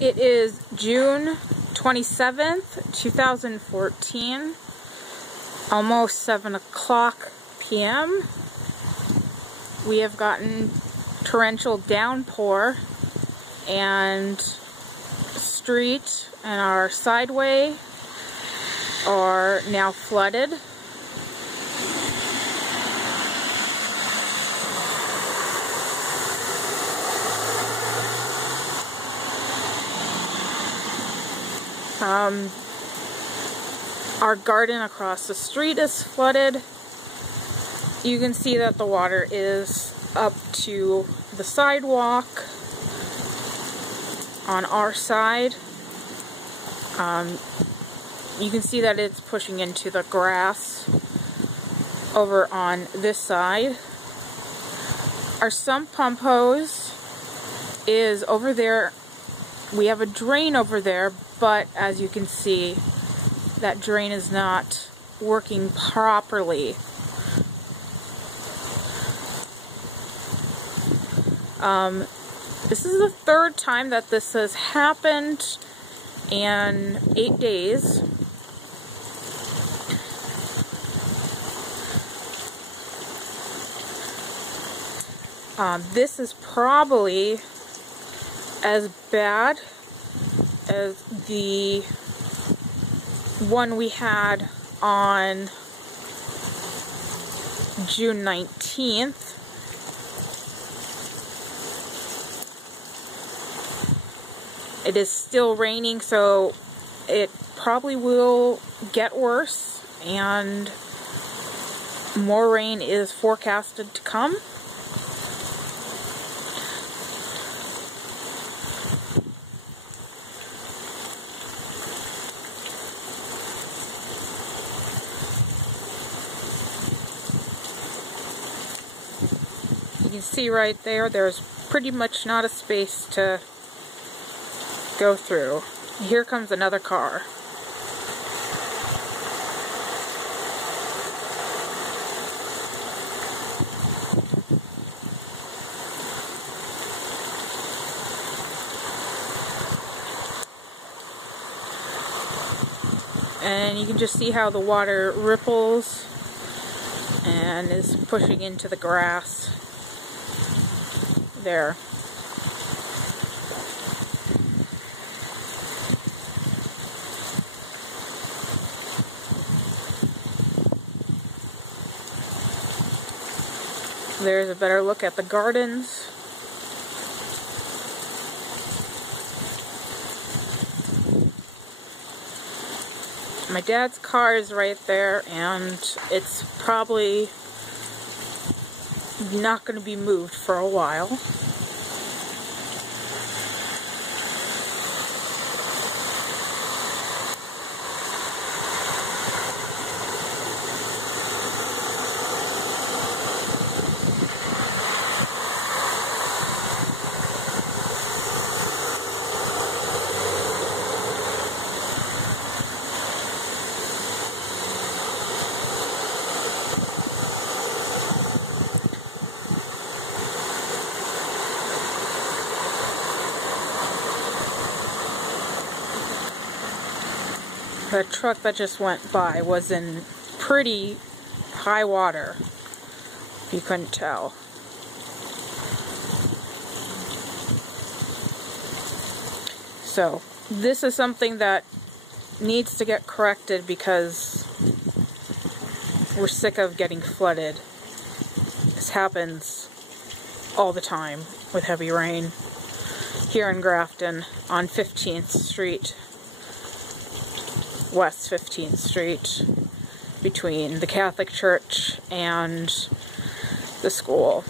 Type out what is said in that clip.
It is June 27th, 2014, almost 7 o'clock p.m. We have gotten torrential downpour, and street and our sideway are now flooded. Our garden across the street is flooded. You can see that the water is up to the sidewalk on our side. You can see that it's pushing into the grass over on this side. Our sump pump hose is over there. We have a drain over there, but as you can see, that drain is not working properly. This is the third time that this has happened in 8 days. This is probably as bad as the one we had on June 19th. It is still raining, so it probably will get worse, and more rain is forecasted to come. You can see right there, there's pretty much not a space to go through. Here comes another car. And you can just see how the water ripples and is pushing into the grass there. There's a better look at the gardens. My dad's car is right there, and it's probably not going to be moved for a while. The truck that just went by was in pretty high water, if you couldn't tell. So, this is something that needs to get corrected because we're sick of getting flooded. This happens all the time with heavy rain here in Grafton on 15th Street. West 15th Street, between the Catholic Church and the school.